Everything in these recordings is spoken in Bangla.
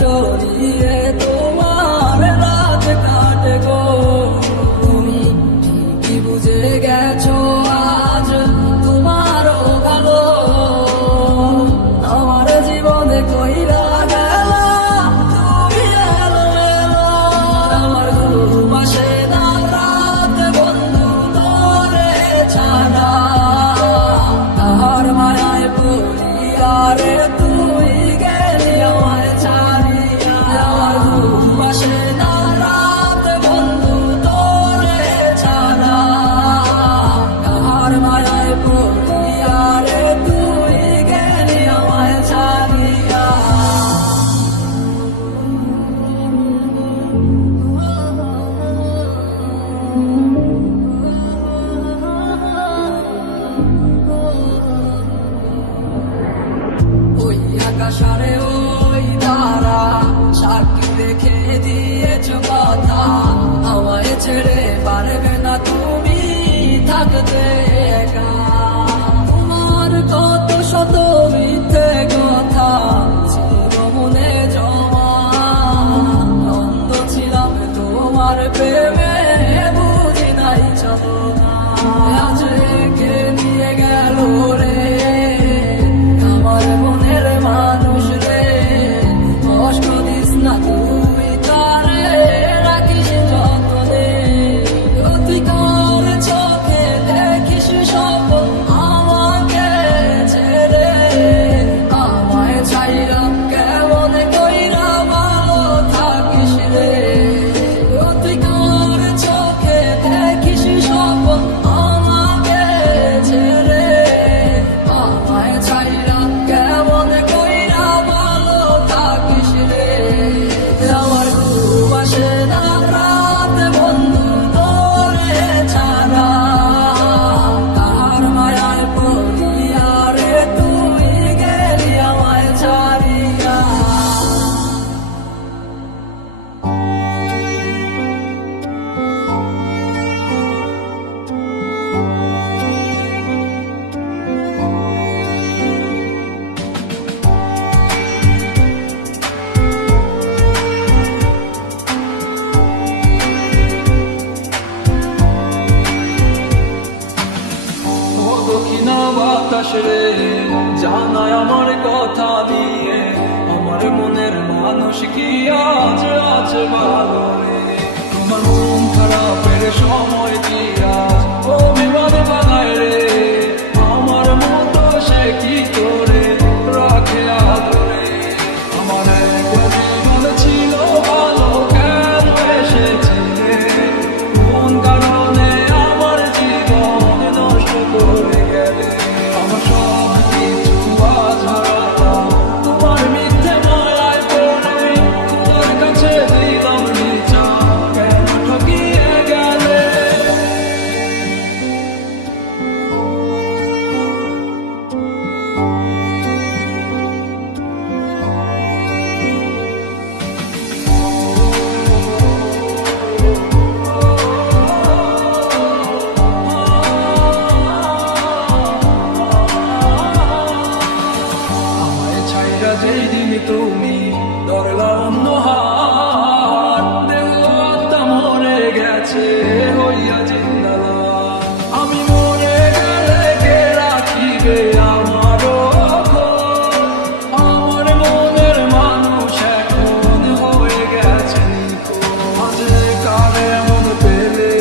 চড়িয়ে তোমার রাত কাটে গো, তুমি কি বুঝে গেছো আজ তোমারও ভালো, আমার জীবনে কইরা গেলা তুমি এলো এলো, আমার ঘুম আসে না রাত বন্ধু তোরে ছাড়া, তাহার মায়ায় পড়িয়া রে তুই গেলি আমায় ছাড়িয়া, আমার ঘুম আসে না রাত বন্ধু তোরে ছাড়া, তাহার মায়ায় পড়িয়া রে তুই গেলি আমায় ছাড়িয়া। ওই আকাশারে ওই তারা সাক্ষী রেখে দিয়েছ কথা, আমায় ছেড়ে পারবে না তুমি থাকতে একা, তোমার কত শত মিথ্যে কথা ছিল মনে জমা, অন্ধ ছিলাম তোমার প্রেমে বুঝি নাই চলো না, আজ রেখে নিয়ে গেল রে আমার মনের মানুষ রে, কষ্ট দিস না তুই তারে রাখিস যতনে, তুই কার চোখে দেখিস সব আমাকে ছেড়ে, আমায় ছাইরা কেমন কইরা ভালো থাকিস রে, তুই কার চোখে দেখিস সব আমাকে ছেড়ে, আমায় ছাইরা কেমন কইরা ভালো থাকিস রে, আমার ঘুম আসে না রাত বন্ধু তোরে ছাড়া, তার মায়ায় পড়িয়া রে তুই গেলি আমায় ছাড়িয়া। ও দক্ষিণা বাতাস রে জানায় আমার কথা দিয়ে, আমার মনের মানুষ কি আজ আছে ভালো রে, তোমার মন খারাপের সময় কি আজ অভিমান বানায় রে, আমার মতো সে কি করে রাখে আদরে, আমার একটা জীবন ছিল ভালো কেন এসেছিলে, কোন কারণে আমার জীবন নষ্ট করে গেলে, আমার সব কিছু আজ হারালাম তোমার মিথ্যে মায়ায় পড়ে, তোমার কাছে দিলাম নিচা কেন ঠকিয়ে গেলে। আমায় ছাইরা যেই দিন তুমি ধরলা অন্য হাত, দেহ আত্মা মরে গেছে হইয়া জিন্দালা, আমি মরে গেলে কে রাখিবে আমারও খোঁজ, আমার মনের মানুষ এখন হয়ে গেছে নিখোঁজ, মাঝে কালে এমন পেলে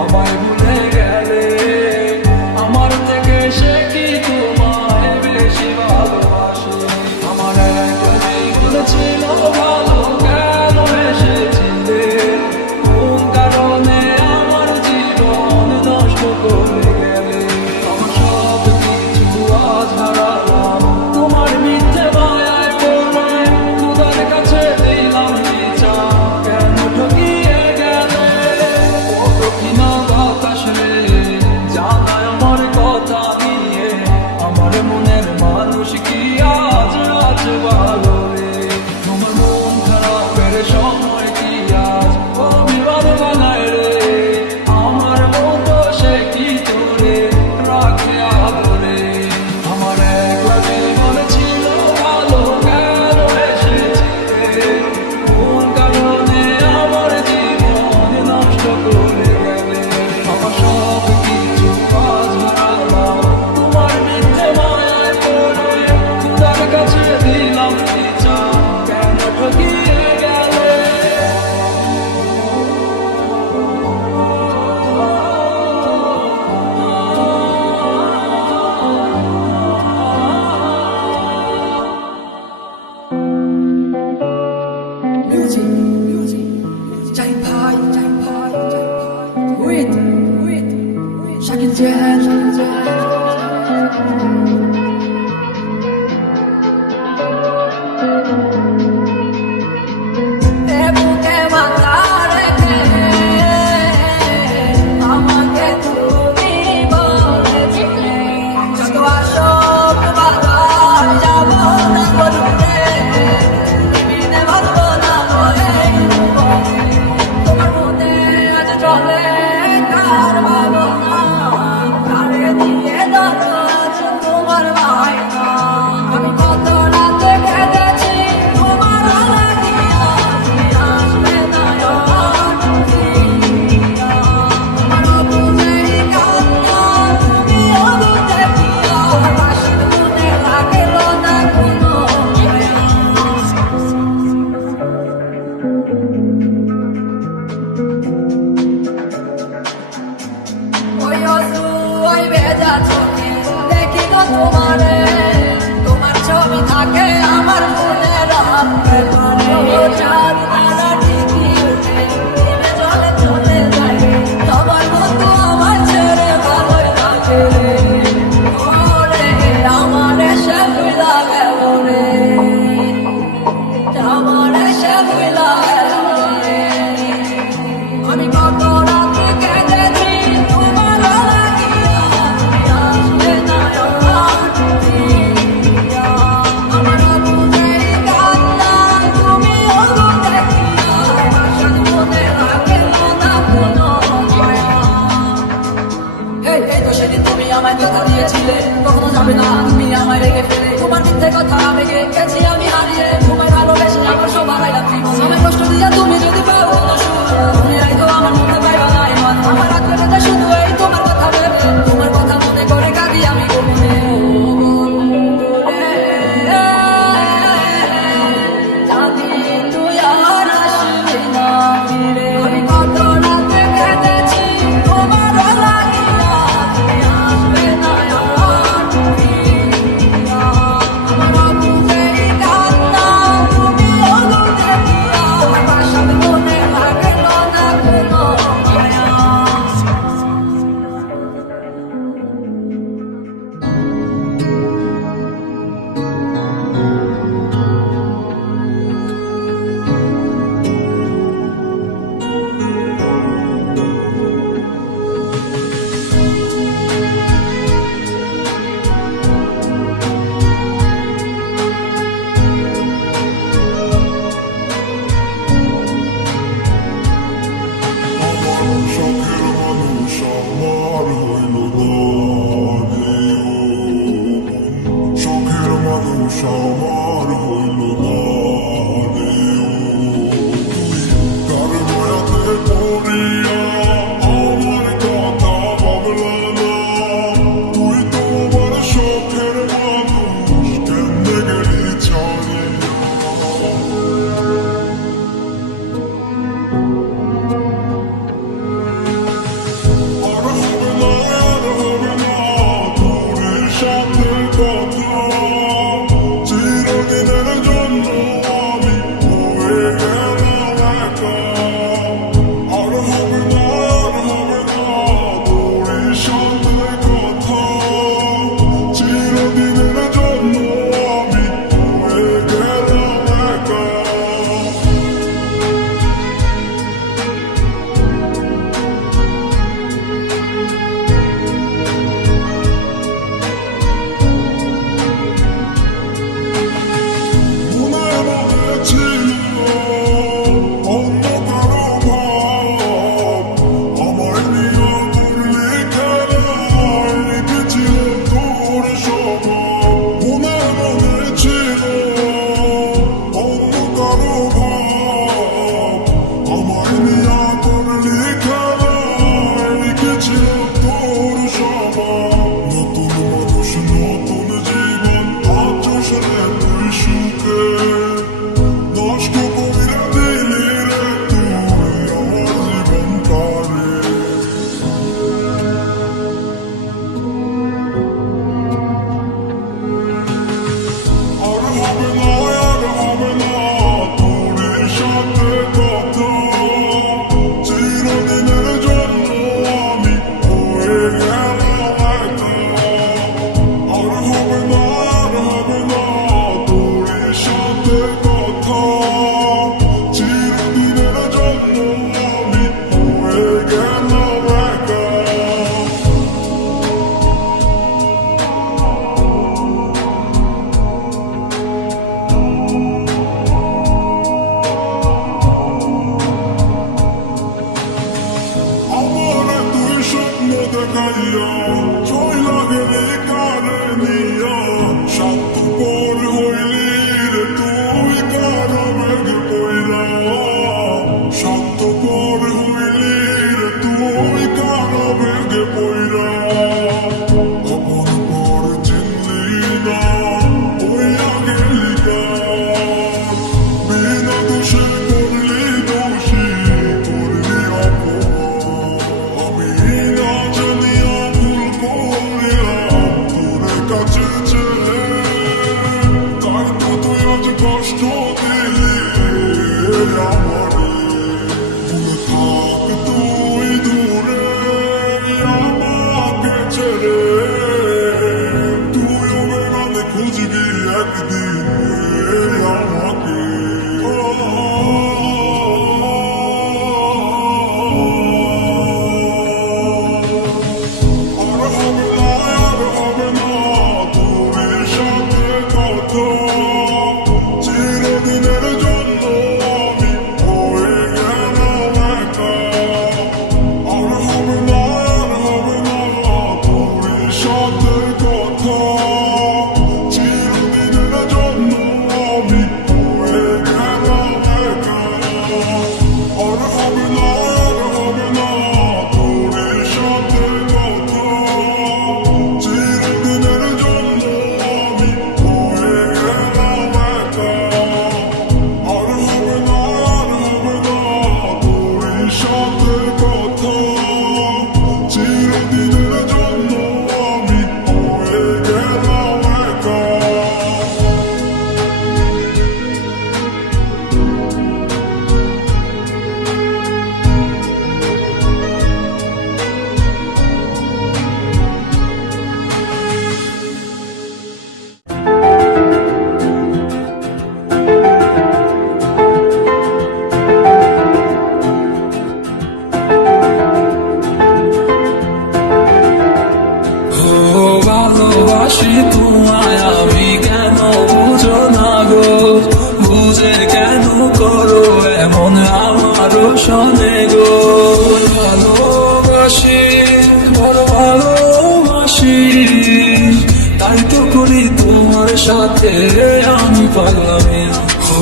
আমায় ভুলে গেলে, আমার থেকে সে কি তোমায় বেশি ভালোবাসে, আমার একটা মানুষ কি আজ আছে ভালো রে? তোমার মন খারাপের সময় কি আজ আমি ভালো বানাই রে? আমার মতো সে কি তোরে রাখে আদরে? আমার একলা জীবন ছিল ভালো, কেন এসেছি রে? কোন কারণে আমার জীবন নষ্ট করে গেলে? আমার সব কিছু আজ হারালাম তোমার মিথ্যে মায়ায় পড়ে। খুদার কাছে দিলাম বিচার, কেন ঠকিয়ে গেলে? Music, music, chạy phai, chạy phai, chạy phai. Wait, wait, shaking your head, shaking your head. বুকে মাথা রেখে আমাকে তুমি বলেছিলে যত আসক বাধা যাব না করতে বিনে ভাববো না বলে তোমার মনে আজ চলে কার ভাবনা কারে দিয়ে দাও আজ তোমার ভাইনা আমি কত রাতে কেঁদেছি তোমার লাগিয়া তুমি আসবে না আর ফিরিয়া আমার বুঝেই কান্না তুমিও বুঝে দিয়া বাসির মনে লাগল না কোনো মায়া ওই অশ্রু ওই ভেজা চোখে দেখি তো তোমারে তোমার ছবি থাকে আমার মনে রাখতে পারে ও চাঁদ তারা ঠিকই উঠে নেমে চলে চলে যায় তোমার মতো আমার ছেড়ে ভালোই থাকে ওরে আমারে সে ভুলা গেল রে আমারে সে ভুলা গেল রে আমি কত রাতে কেঁদেছি তোমার লাগিয়া তুমি আসবে না আর ফিরিয়া আমার বুঝেই কান্না তুমিও বুঝে দিয়া বাসার মনে লাগল না কোনো মায়া এই তো সেদিন তুমি আমায় কথা দিয়েছিলে কখনো যাবে না তুমি আমায় রেখে ফেলে তোমার মিথ্যে কথা ভেঙে গেছি আমি হারিয়ে তোমায় ভালোবেসে আমার সব হারাইলাম জীবন আমায় কষ্ট দিয়া তুমি যদি পাও কোনো সুখ মনে রাখো আমার মনে পাইবা না ইমান আমার রাত কেটে শুধু এই তোমার কথা ভেবে তোমার কথা মনে করে কাঁদি আমি গোপনে ও বন্ধুরে জানি তুই আর আসবি না ফিরে আমি কত রাতে কেঁদেছি তোমার লাগিয়া তুমি আসবে না আর ফিরিয়া আমার বুঝেই কান্না তুমিও বুঝে দিয়া বাসার মনে লাগল না কোনো মায়া শখের মানুষ আমার হইল না রে ও মন। শখের মানুষ আমার হইল না রে ও। তুই কার মায়াতে পড়িয়া আমার কথা ভাবলা না। তুই তো আমার শখের মানুষ, কেমনে গেলি ছাড়িয়া। আর হবে না তোর সাথে কথা, চির রে তুই সুখে নষ্ট কইরা দিলি রে তুই আমার জীবনটারে আর হবে না তোর সাথে কথা চিরদিনের জন্য আমি হয়ে গেলাম একা আর হবে না তোর সাথে কথা চিরদিনের জন্য আমি হয়ে গেলাম একা আমার তুই স্বপ্ন দেখাইয়া চইলা গেলি কারে নিয়া সাত পর হইলি রে তুই কার বেগে পইরা সাত পর হইলি রে তুই কার বেগে পইরা আপন পর চিনলি না হইয়া গেলি কার বিনা দোষে করলি দোষী করলি অপমান আমি না জানিয়া ভুল করিলাম তোর কাছে চেয়ে তাই তো তুই আজ কষ্ট দিলি আমারে ভুলে থাক তুই দূরে আমাকে ছেড়ে তুইও বেড়াতে খুঁজবি একদিন আমাকে আর হবে না তোর সাথে কথা চিরদিনের জন্য আমি হয়ে গেলাম একা আর হবে না তোর সাথে কথা চিরদিনের জন্য আমি হয়ে গেলাম একা আর হবে না তোর সাথে কথা চিরদিনের জন্য আমি হয়ে গেলাম একা আর হবে না তোর সাথে কথা চিরদিনের জন্য আমি হয়ে গেলাম একা ও ভালোবাসি তোমায় আমি কেন বুঝো না গো বুঝে কেন করো এমন আমারও শোনে গো ভালোবাসি বড় ভালোবাসি তাই তো করি তোমার সাথে আমি পাগলামি ও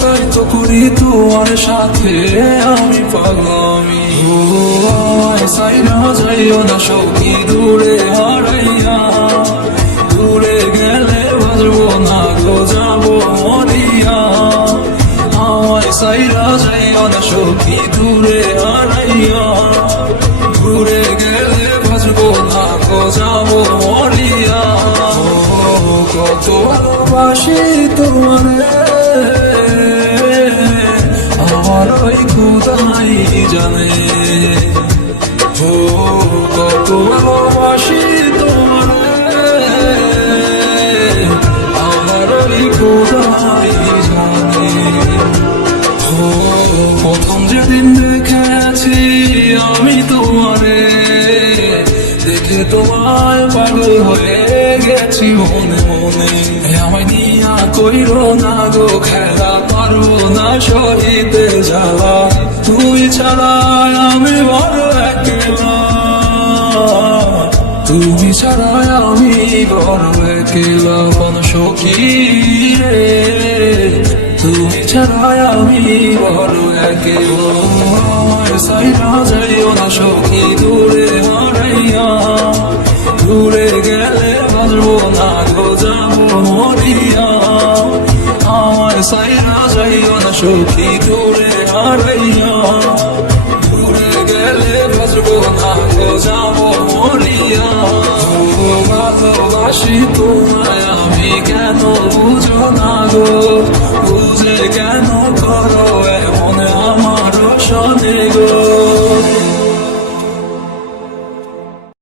তাই তো করি তোমার সাথে আমি পাগলামি ও আমায় সাইরা যাইও না সখী দূরে হারাইয়া দূরে গেলে বাজবো না গো যাবো মরিয়া আমায় সাইরা যাইও না সখী দূরে হারাইয়া দূরে গেলে বাজবো না গো যাবো মরিয়া ও কত ভালোবাসি তোমারে আমার ওই খুদাই জানে ও কত ভালোবাসি তোমারে আমার ওই খুদাই জানে ও প্রথম যেদিন দেখেছি আমি তোমারে দেখে তোমায় পাগল হয়ে গেছি মনে মনে আমায় নিয়া কইরো না গো খেলা পারবো না সহিতে জ্বালা তুই ছাড়া আমি বড় একলা তুমি ছাড়া আমি বড় একলা কোন সখী রে তুমি ছাড়া আমি বড় একলা সাইরা যাইও না সখী দূরে হারাইয়া দূরে গেলে বাজবো না গো যাবো মরিয়া আমার সাইরা যাইও না সখী দূরে হারাইয়া দূরে গেলে বাজবো না গো যাবো মরিয়া ও ভালোবাসি তোমায় আমি কেন বুঝো না গো বুঝে কেন করো এমন আমার সনে গো